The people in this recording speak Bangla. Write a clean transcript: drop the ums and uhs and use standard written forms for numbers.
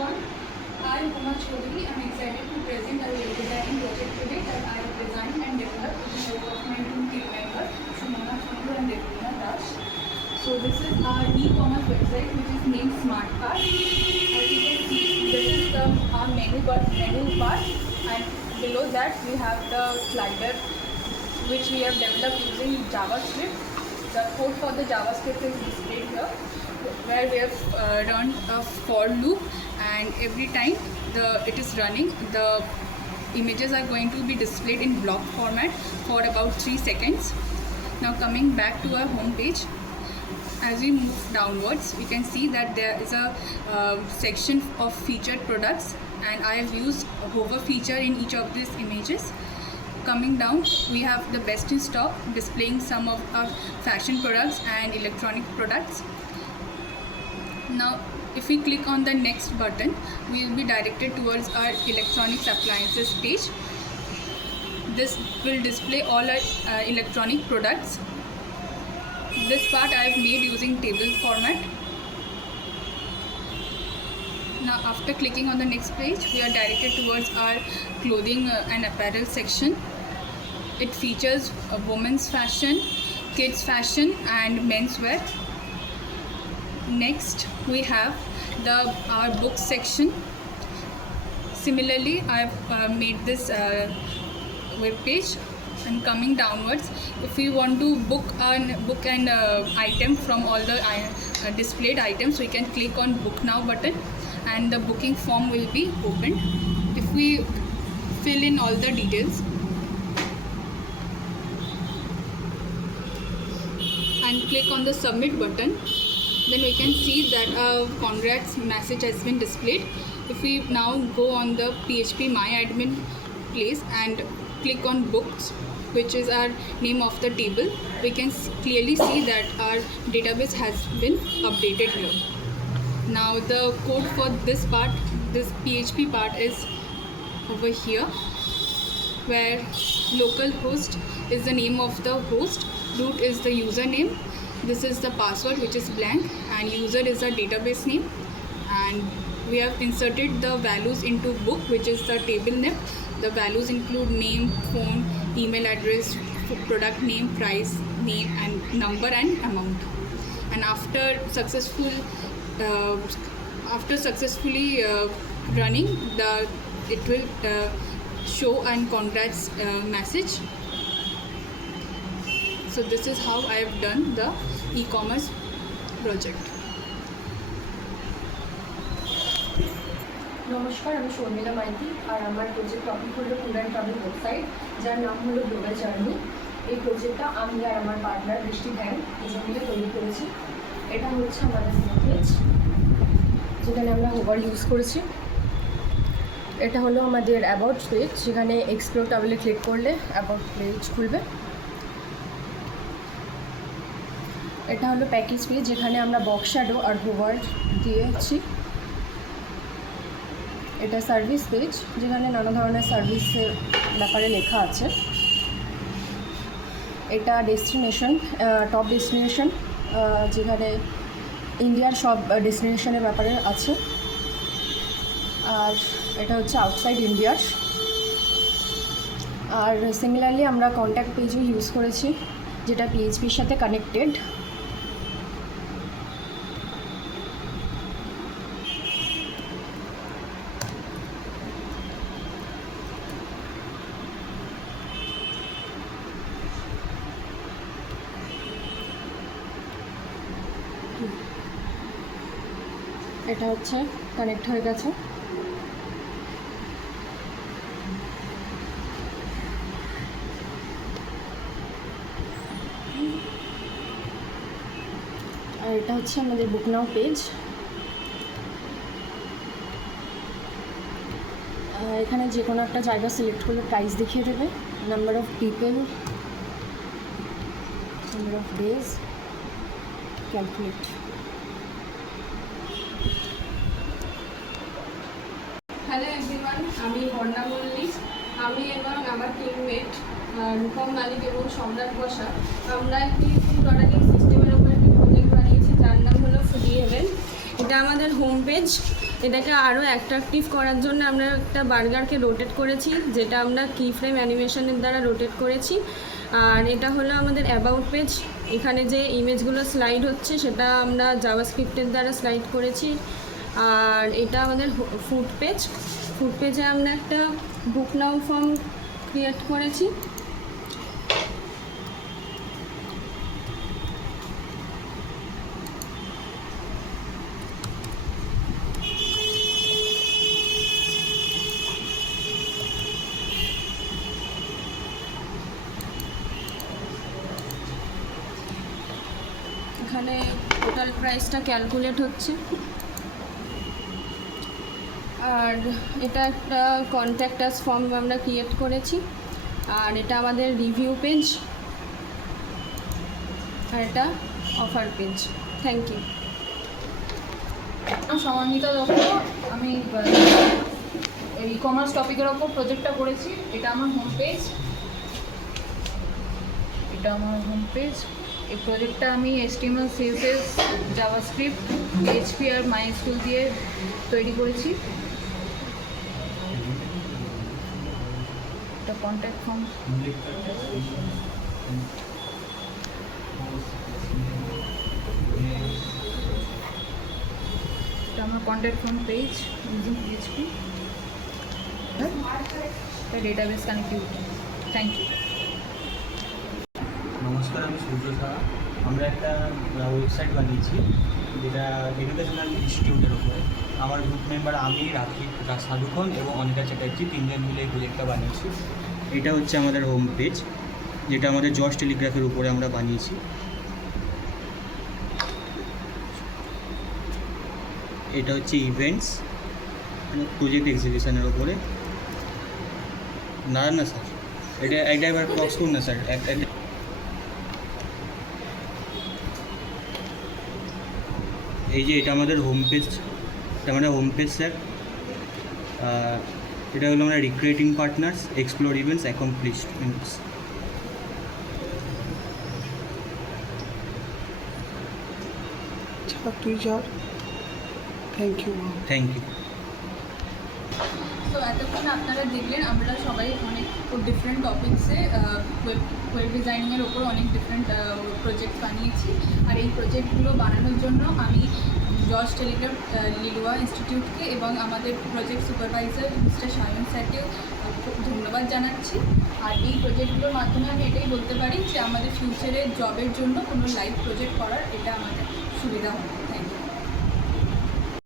everyone. I am Uma Chaudhary. I am excited to present a designing project today that I have designed and developed with the help of my two team members, Shumona Chandru and Devina Das. So this is our e-commerce website which is named SmartCart. As you can see, this is our menu part, and below that we have the slider which we have developed using JavaScript. The code for the JavaScript is displayed here, where we have run a for loop, and every time it is running, the images are going to be displayed in block format for about 3 seconds. Now coming back to our home page, as we move downwards, we can see that there is a section of featured products, and I have used a hover feature in each of these images. Coming down, we have the best in stock, displaying some of our fashion products and electronic products. Now if we click on the next button, we will be directed towards our electronics appliances page. This will display all our electronic products. This part I have made using table format. Now after clicking on the next page, we are directed towards our clothing and apparel section. It features women's fashion, kids fashion and menswear. Next we have our books section. Similarly, I have made this web page, and coming downwards, if we want to book an item from all the displayed items, we can click on book now button and the booking form will be opened. If we fill in all the details and click on the submit button, then we can see that a congrats message has been displayed. If we now go on the PHP My Admin place and click on books, which is our name of the table, we can clearly see that our database has been updated here. Now the code for this part, this PHP part, is over here, where localhost is the name of the host, root is the username, this is the password which is blank, and user is the database name, and we have inserted the values into book, which is the table name. The values include name, phone, email address, product name, price, name and number and amount. And after successfully running, it will show and congrats message. So this is how I have done the e-commerce project. নমস্কার, আমি শর্মিলা মাইতি, আর আমার প্রজেক্ট টপিক হলো ট্যুর অ্যান্ড ট্রাভেল ওয়েবসাইট, যার নাম হলো গ্লোবাল জার্নি। এই প্রজেক্টটা আমি আর আমার পার্টনার বৃষ্টি ধ্যান দুজন মিলে তৈরি করেছি। এটা হচ্ছে আমাদের পেজ, যেখানে আমরা হোভার ইউজ করেছি। এটা হলো আমাদের অ্যাবাউট পেজ, যেখানে এক্সপ্লোর ট্রাভেলে ক্লিক করলে অ্যাবাউট পেজ খুলবে। এটা হলো প্যাকেজ পেজ, যেখানে আমরা বক্স শ্যাডো আর হোভার দিয়েছি। এটা সার্ভিস পেজ, যেখানে নানা ধরনের সার্ভিসের ব্যাপারে লেখা আছে। এটা ডেস্টিনেশন, টপ ডেস্টিনেশন, যেখানে ইন্ডিয়ার সব ডেস্টিনেশনের ব্যাপারে আছে। আর এটা হচ্ছে আউটসাইড ইন্ডিয়ার। আর সিমিলারলি আমরা কন্ট্যাক্ট পেজও ইউজ করেছি, যেটা পিএইচপির সাথে কানেক্টেড। এটা হচ্ছে কানেক্ট হয়ে গেছে। আর এটা হচ্ছে আমাদের বুক নাও পেজ। এখানে যে কোনো একটা জায়গা সিলেক্ট করলে প্রাইস দেখিয়ে দেবে, number of people, number of days, calculate. Hello everyone, আমি বর্ণা মল্লিক। আমি এবং আমার টিমমেট রূপম মালিক এবং সম্রাট বসা, আমরা একটি ফুড অর্ডারিং সিস্টেমের উপর একটি প্রজেক্ট বানিয়েছি, যার নাম হলো ফুডি হেভেন। এটা আমাদের হোম পেজ। এটাকে আরও অ্যাট্রাকটিভ করার জন্য আমরা একটা বার্গারকে রোটেট করেছি, যেটা আমরা কি ফ্রেম অ্যানিমেশনের দ্বারা রোটেট করেছি। আর এটা হলো আমাদের অ্যাবাউট পেজ। এখানে যে ইমেজগুলো স্লাইড হচ্ছে সেটা আমরা জাভাস্ক্রিপ্টের দ্বারা স্লাইড করেছি। আর এটা আমাদের ফুড পেজ। ফুড পেজে আমরা একটা বুক নাও ফর্ম ক্রিয়েট করেছি। এখানে টোটাল প্রাইসটা ক্যালকুলেট হচ্ছে। আর এটা একটা কন্ট্যাক্ট আস ফর্ম আমরা ক্রিয়েট করেছি। আর এটা আমাদের রিভিউ পেজ, আর এটা offer page. Thank you. Samanwita Dutta. আমি ই কমার্স টপিকের ওপর প্রজেক্টটা করেছি। এটা আমার হোম পেজ। এই প্রজেক্টটা আমি HTML, CSS, জাভাস্ক্রিপ্ট, PHP আর MySQL দিয়ে তৈরি করেছি। এটা কন্ট্যাক্ট ফর্ম। এটা আমার contact form page using PHP। Database connectivity. Thank you. নমস্কার, আমি সূর্য সাহা। আমরা একটা ওয়েবসাইট বানিয়েছি যেটা এডুকেশনাল ইনস্টিটিউটের উপরে। আমার গ্রুপ মেম্বার আমি, রাকিব, সাধুক্ষণ এবং অনিতা চ্যাটার্জি তিনজন মিলে এই প্রজেক্টটা বানিয়েছি। এটা হচ্ছে আমাদের হোম পেজ, যেটা আমাদের জর্জ টেলিগ্রাফের উপরে আমরা বানিয়েছি। এটা হচ্ছে ইভেন্টস, প্রজেক্ট এক্সিবিশনের উপরে। না না স্যার, এটা এবার ক্রস করুন না স্যার। এই যে এটা আমাদের হোম পেজ, স্যার। এটা হলো আমরা recreating partners, explore events, accomplishments. Thank you. তো এতক্ষণ আপনারা দেখলেন আমরা সবাই অনেক ডিফারেন্ট টপিক্সে ওয়েব ডিজাইনিংয়ের ওপর অনেক ডিফারেন্ট প্রজেক্ট বানিয়েছি। আর এই প্রজেক্টগুলো বানানোর জন্য আমি জর্জ টেলিগ্রাফ লিডুয়া ইনস্টিটিউটকে এবং আমাদের প্রজেক্ট সুপারভাইজার মিস্টার সায়ন স্যারকেও খুব ধন্যবাদ জানাচ্ছি। আর এই প্রজেক্টগুলোর মাধ্যমে আমি এটাই বলতে পারি যে আমাদের ফিউচারে জবের জন্য কোনো লাইভ প্রজেক্ট করার এটা আমাদের সুবিধা হবে।